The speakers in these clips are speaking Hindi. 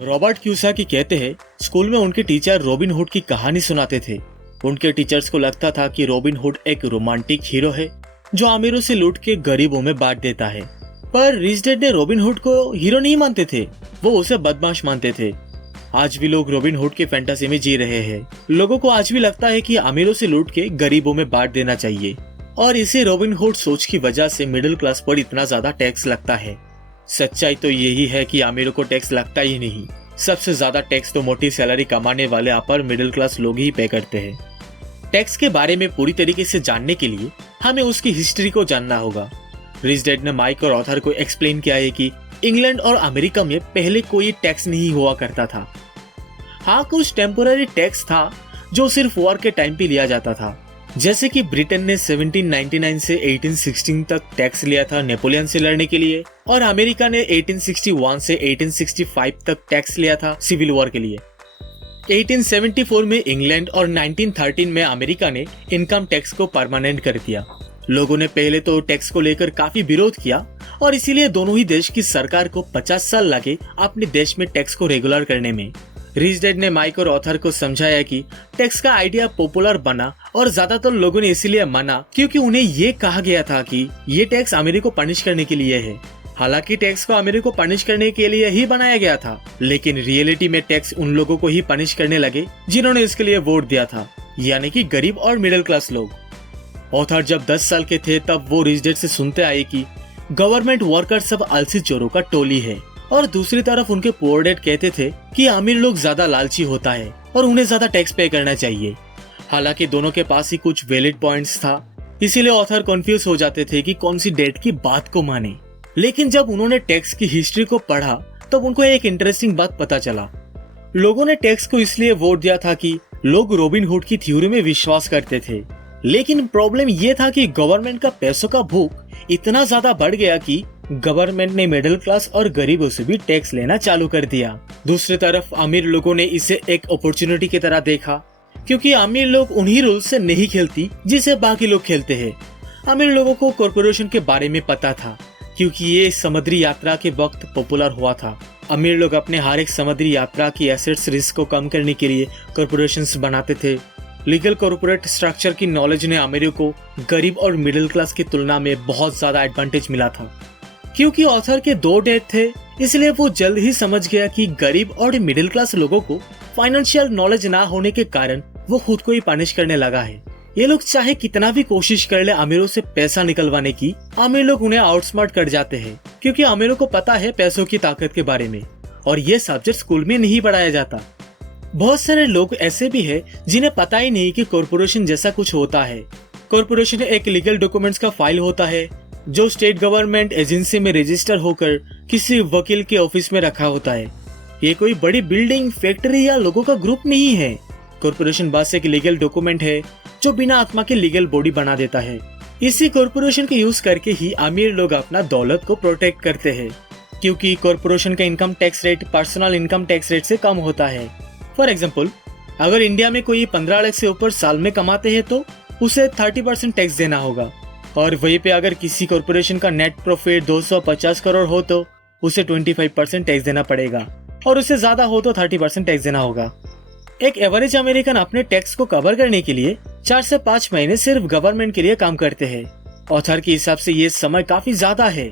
रॉबर्ट क्यूसाकी कहते हैं, स्कूल में उनके टीचर रॉबिन हुड की कहानी सुनाते थे। उनके टीचर्स को लगता था कि रॉबिन हुड एक रोमांटिक हीरो है जो अमीरों से लूट के गरीबों में बांट देता है। पर रिच डैड ने रॉबिन हुड को हीरो नहीं मानते थे, वो उसे बदमाश मानते थे। आज भी लोग रॉबिन हुड की फैंटेसी में जी रहे हैं। लोगों को आज भी लगता है कि अमीरों से लूट के गरीबों में बांट देना चाहिए, और इसी रॉबिन हुड सोच की वजह से मिडिल क्लास पर इतना ज्यादा टैक्स लगता है। सच्चाई तो यही है कि अमीरों को टैक्स लगता ही नहीं। सबसे ज्यादा टैक्स तो मोटी सैलरी कमाने वाले अपर मिडिल क्लास लोग ही पे करते हैं। टैक्स के बारे में पूरी तरीके से जानने के लिए हमें उसकी हिस्ट्री को जानना होगा। रिच डैड ने माइक और ऑथर को एक्सप्लेन किया है कि इंग्लैंड और अमेरिका में पहले कोई टैक्स नहीं हुआ करता था। हाँ, कुछ टेम्पोररी टैक्स था जो सिर्फ वॉर के टाइम पे लिया जाता था, जैसे कि ब्रिटेन ने 1799 से 1816 तक टैक्स लिया था नेपोलियन से लड़ने के लिए, और अमेरिका ने 1861 से 1865 तक टैक्स लिया था सिविल वॉर के लिए। 1874 में इंग्लैंड और 1913 में अमेरिका ने इनकम टैक्स को परमानेंट कर दिया। लोगों ने पहले तो टैक्स को लेकर काफी विरोध किया, और इसीलिए दोनों ही देश की सरकार को 50 साल लगे अपने देश में टैक्स को रेगुलर करने में। रिच डैड ने माइक और ऑथर को समझाया कि टैक्स का आइडिया पॉपुलर बना और ज्यादातर लोगों ने इसीलिए माना क्योंकि उन्हें ये कहा गया था कि ये टैक्स अमीरी को पनिश करने के लिए है। हालांकि टैक्स को अमीरी को पनिश करने के लिए ही बनाया गया था, लेकिन रियलिटी में टैक्स उन लोगों को ही पनिश करने लगे जिन्होंने इसके लिए वोट दिया था, यानी कि गरीब और मिडिल क्लास लोग। ऑथर जब 10 साल के थे तब वो रिच डैड से सुनते आए कि गवर्नमेंट वर्कर सब आलसी चोरों का टोली है, और दूसरी तरफ उनके पुअर डैड कहते थे कि अमीर लोग ज्यादा लालची होता है और उन्हें ज्यादा टैक्स पे करना चाहिए। हालांकि दोनों के पास ही कुछ वैलिड पॉइंट्स था, इसीलिए ऑथर कंफ्यूज हो जाते थे कि कौन सी डैड की बात को माने। लेकिन जब उन्होंने टैक्स की हिस्ट्री को पढ़ा तब उनको एक इंटरेस्टिंग बात पता चला। लोगों ने टैक्स को इसलिए वोट दिया था कि लोग रॉबिन हुड की थ्योरी में विश्वास करते थे, लेकिन प्रॉब्लम ये था कि गवर्नमेंट का पैसों का भूख इतना ज्यादा बढ़ गया कि गवर्नमेंट ने मिडिल क्लास और गरीबों से भी टैक्स लेना चालू कर दिया। दूसरी तरफ अमीर लोगों ने इसे एक अपॉर्चुनिटी की तरह देखा, क्योंकि अमीर लोग उन्हीं रूल से नहीं खेलती जिसे बाकी लोग खेलते हैं। अमीर लोगों को कॉर्पोरेशन के बारे में पता था, क्योंकि ये समुद्री यात्रा के वक्त पॉपुलर हुआ था। अमीर लोग अपने हर एक समुद्री यात्रा की एसेट्स रिस्क को कम करने के लिए कॉर्पोरेशंस बनाते थे। लीगल कॉर्पोरेट स्ट्रक्चर की नॉलेज ने अमीरों को गरीब और मिडिल क्लास की तुलना में बहुत ज्यादा एडवांटेज मिला था। क्योंकि ऑथर के 2 डैड थे, इसलिए वो जल्द ही समझ गया कि गरीब और मिडिल क्लास लोगों को फाइनेंशियल नॉलेज ना होने के कारण वो खुद को ही पनिश करने लगा है। ये लोग चाहे कितना भी कोशिश कर ले अमीरों से पैसा निकलवाने की, अमीर लोग उन्हें आउटस्मार्ट कर जाते हैं, क्योंकि अमीरों को पता है पैसों की ताकत के बारे में, और ये सब्जेक्ट स्कूल में नहीं पढ़ाया जाता। बहुत सारे लोग ऐसे भी है जिन्हें पता ही नहीं कि कॉर्पोरेशन जैसा कुछ होता है। कॉर्पोरेशन एक लीगल डॉक्यूमेंट्स का फाइल होता है जो स्टेट गवर्नमेंट एजेंसी में रजिस्टर होकर किसी वकील के ऑफिस में रखा होता है। ये कोई बड़ी बिल्डिंग, फैक्ट्री या लोगों का ग्रुप नहीं है। कॉर्पोरेशन बस एक लीगल डॉक्यूमेंट है जो बिना आत्मा के लीगल बॉडी बना देता है। इसी कॉर्पोरेशन के यूज करके ही अमीर लोग अपना दौलत को प्रोटेक्ट करते हैं, क्योंकि कॉर्पोरेशन का income tax rate personal income tax rate से कम होता है। फॉर एग्जाम्पल, अगर इंडिया में कोई 15 लाख से ऊपर साल में कमाते हैं तो उसे 30% टैक्स देना होगा, और वहीं पे अगर किसी कॉर्पोरेशन का नेट प्रॉफिट 250 करोड़ हो तो उसे 25% टैक्स देना पड़ेगा, और उससे ज्यादा हो तो 30% टैक्स देना होगा। एक एवरेज अमेरिकन अपने टैक्स को कवर करने के लिए 4 से 5 महीने सिर्फ गवर्नमेंट के लिए काम करते हैं। ऑथर के हिसाब से ये समय काफी ज्यादा है।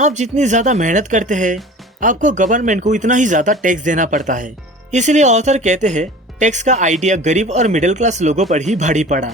आप जितनी ज्यादा मेहनत करते हैं, आपको गवर्नमेंट को इतना ही ज्यादा टैक्स देना पड़ता है। इसलिए ऑथर कहते हैं टैक्स का आइडिया गरीब और मिडिल क्लास लोगों पर ही भारी पड़ा।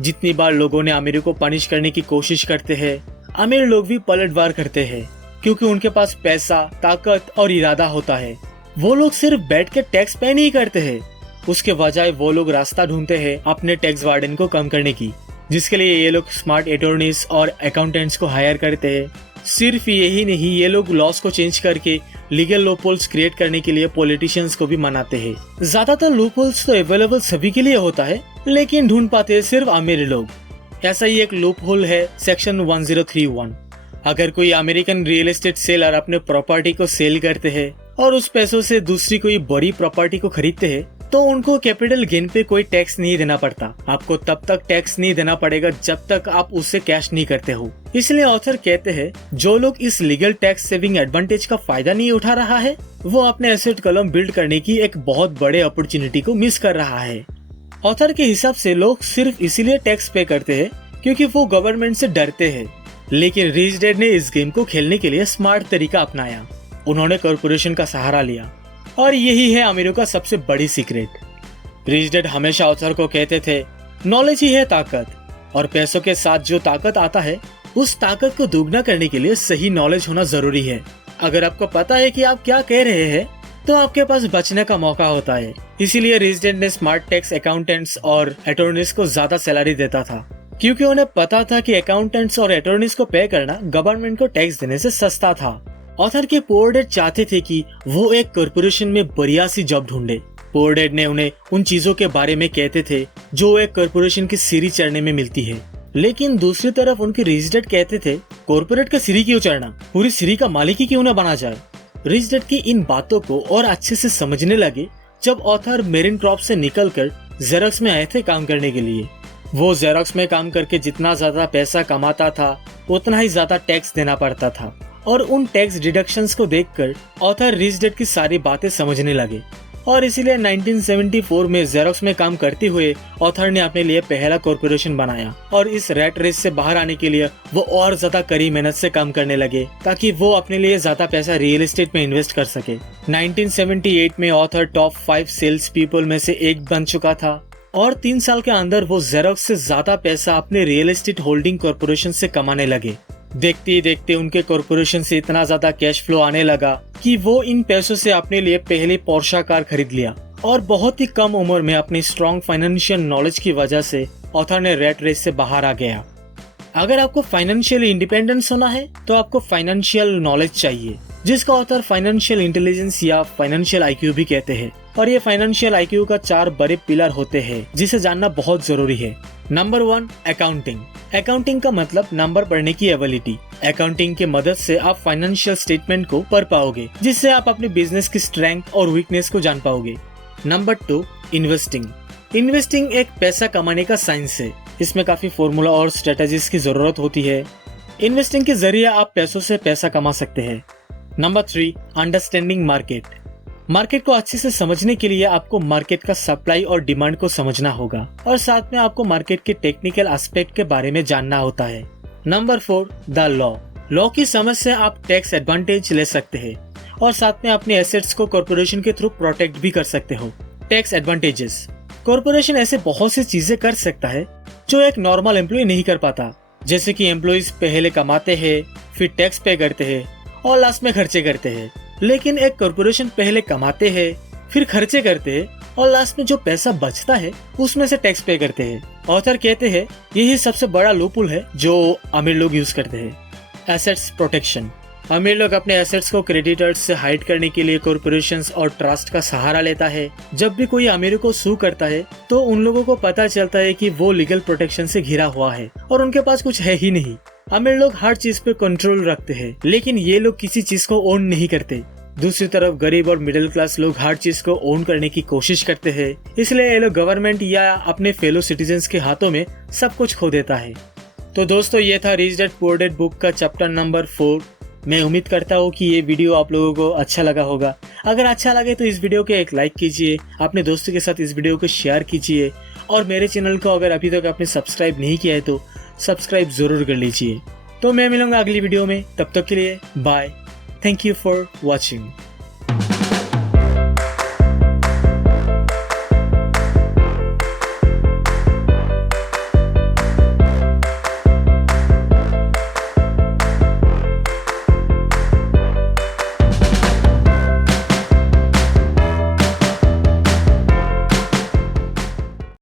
जितनी बार लोगों ने अमीरों को पनिश करने की कोशिश करते हैं, अमीर लोग भी पलटवार करते हैं, क्योंकि उनके पास पैसा, ताकत और इरादा होता है। वो लोग सिर्फ बैठ के टैक्स पे नहीं करते हैं, उसके बजाय वो लोग रास्ता ढूंढते हैं अपने टैक्स वार्डन को कम करने की, जिसके लिए ये लोग स्मार्ट अटॉर्नीज और अकाउंटेंट्स को हायर करते हैं। सिर्फ यही नहीं, ये लोग लॉस को चेंज करके लीगल लूपहोल्स क्रिएट करने के लिए पॉलिटिशियंस को भी मनाते हैं। ज्यादातर लूपहोल्स तो अवेलेबल सभी के लिए होता है, लेकिन ढूंढ पाते हैं सिर्फ अमीर लोग। ऐसा ही एक लूपहोल है सेक्शन 1031। अगर कोई अमेरिकन रियल एस्टेट सेलर अपने प्रॉपर्टी को सेल करते हैं और उस पैसों से दूसरी कोई बड़ी प्रॉपर्टी को खरीदते हैं, तो उनको कैपिटल गेन पे कोई टैक्स नहीं देना पड़ता। आपको तब तक टैक्स नहीं देना पड़ेगा जब तक आप उससे कैश नहीं करते हो। इसलिए ऑथर कहते हैं जो लोग इस लीगल टैक्स सेविंग एडवांटेज का फायदा नहीं उठा रहा है वो अपने एसेट कॉलम बिल्ड करने की एक बहुत बड़े अपॉर्चुनिटी को मिस कर रहा है। ऑथर के हिसाब से लोग सिर्फ इसीलिए टैक्स पे करते हैं क्योंकि वो गवर्नमेंट से डरते हैं। लेकिन रिच डैड ने इस गेम को खेलने के लिए स्मार्ट तरीका अपनाया। उन्होंने कॉर्पोरेशन का सहारा लिया और यही है अमीरों का सबसे बड़ी सीक्रेट। रिच डैड हमेशा ऑथर को कहते थे नॉलेज ही है ताकत, और पैसों के साथ जो ताकत आता है उस ताकत को दुगना करने के लिए सही नॉलेज होना जरूरी है। अगर आपको पता है कि आप क्या कह रहे हैं तो आपके पास बचने का मौका होता है। इसीलिए रिच डैड ने स्मार्ट टैक्स अकाउंटेंट्स और अटॉर्नीज को ज्यादा सैलरी देता था, क्योंकि उन्हें पता था कि अकाउंटेंट्स और अटॉर्नीज को पे करना गवर्नमेंट को टैक्स देने से सस्ता था। ऑथर के पुअर डैड चाहते थे कि वो एक कॉर्पोरेशन में बढ़िया सी जॉब ढूंढे। पुअर डैड ने उन्हें उन चीजों के बारे में कहते थे जो एक कॉर्पोरेशन की सीढ़ी चढ़ने में मिलती है। लेकिन दूसरी तरफ उनके रिच डैड कहते थे कॉर्पोरेट का सीढ़ी क्यों चढ़ना, पूरी सीढ़ी का मालिक ही क्यों न बना जाए। रिच डैड की इन बातों को और अच्छे से समझने लगे जब ऑथर मेरिन क्रॉप से निकलकर जेरोक्स में आए थे काम करने के लिए। वो जेरोक्स में काम करके जितना ज्यादा पैसा कमाता था उतना ही ज्यादा टैक्स देना पड़ता था, और उन टैक्स डिडक्शंस को देखकर ऑथर रिच डैड की सारी बातें समझने लगे। और इसीलिए 1974 में जेरोक्स में काम करते हुए ऑथर ने अपने लिए पहला कॉर्पोरेशन बनाया, और इस रैट रेस से बाहर आने के लिए वो और ज्यादा कड़ी मेहनत से काम करने लगे ताकि वो अपने लिए ज्यादा पैसा रियल एस्टेट में इन्वेस्ट कर सके। 1978 में ऑथर टॉप 5 सेल्स पीपल में से एक बन चुका था, और 3 साल के अंदर वो जेरोक्स से ज्यादा पैसा अपने रियल एस्टेट होल्डिंग कॉर्पोरेशन से कमाने लगे। देखते ही देखते उनके कॉर्पोरेशन से इतना ज्यादा कैश फ्लो आने लगा कि वो इन पैसों से अपने लिए पहली पोर्शा कार खरीद लिया, और बहुत ही कम उम्र में अपनी स्ट्रॉन्ग फाइनेंशियल नॉलेज की वजह से ऑथर ने रैट रेस से बाहर आ गया। अगर आपको फाइनेंशियल इंडिपेंडेंस होना है तो आपको फाइनेंशियल नॉलेज चाहिए, जिसका ऑथर फाइनेंशियल इंटेलिजेंस या फाइनेंशियल आईक्यू भी कहते हैं। और ये फाइनेंशियल आईक्यू का 4 बड़े पिलर होते हैं जिसे जानना बहुत जरूरी है। Number 1, accounting. अकाउंटिंग का मतलब नंबर पढ़ने की एबिलिटी। अकाउंटिंग की मदद से आप फाइनेंशियल स्टेटमेंट को पढ़ पाओगे, जिससे आप अपने बिजनेस की स्ट्रेंथ और वीकनेस को जान पाओगे। Number 2, investing. इन्वेस्टिंग एक पैसा कमाने का साइंस है। इसमें काफी फॉर्मूला और स्ट्रेटेजीज की जरूरत होती है। इन्वेस्टिंग के जरिए आप पैसों से पैसा कमा सकते हैं। Number 3, understanding market. मार्केट को अच्छे से समझने के लिए आपको मार्केट का सप्लाई और डिमांड को समझना होगा, और साथ में आपको मार्केट के टेक्निकल एस्पेक्ट के बारे में जानना होता है। Number 4, the law. लॉ की समझ से आप टैक्स एडवांटेज ले सकते हैं, और साथ में अपने एसेट्स को कॉर्पोरेशन के थ्रू प्रोटेक्ट भी कर सकते हो। Tax advantages. कॉर्पोरेशन ऐसे बहुत सी चीजें कर सकता है जो एक नॉर्मल एम्प्लॉय नहीं कर पाता, जैसे कि एम्प्लॉइज पहले कमाते हैं, फिर टैक्स पे करते हैं और लास्ट में खर्चे करते हैं। लेकिन एक कॉर्पोरेशन पहले कमाते हैं, फिर खर्चे करते हैं और लास्ट में जो पैसा बचता है उसमें से टैक्स पे करते हैं। ऑथर कहते हैं यही सबसे बड़ा लूपहोल है जो अमीर लोग यूज करते हैं। Assets protection. अमीर लोग अपने एसेट्स को क्रेडिटर्स से हाइड करने के लिए कॉर्पोरेशंस और ट्रस्ट का सहारा लेता है। जब भी कोई अमीर को सू करता है तो उन लोगों को पता चलता है कि वो लीगल प्रोटेक्शन से घिरा हुआ है और उनके पास कुछ है ही नहीं। अमीर लोग हर चीज पे कंट्रोल रखते हैं, लेकिन ये लोग किसी चीज को ओन नहीं करते। दूसरी तरफ गरीब और मिडिल क्लास लोग हर चीज को ओन करने की कोशिश करते हैं, इसलिए ये लोग गवर्नमेंट या अपने फेलो सिटीजन्स के हाथों में सब कुछ खो देता है। तो दोस्तों, ये था rich dad poor dad book का चैप्टर नंबर 4। मैं उम्मीद करता हूँ कि ये वीडियो आप लोगों को अच्छा लगा होगा। अगर अच्छा लगे तो इस वीडियो को एक लाइक कीजिए, अपने दोस्तों के साथ इस वीडियो को शेयर कीजिए, और मेरे चैनल को अगर अभी तक आपने सब्सक्राइब नहीं किया है तो सब्सक्राइब जरूर कर लीजिए। तो मैं मिलूंगा अगली वीडियो में, तब तक के लिए bye. Thank you for watching.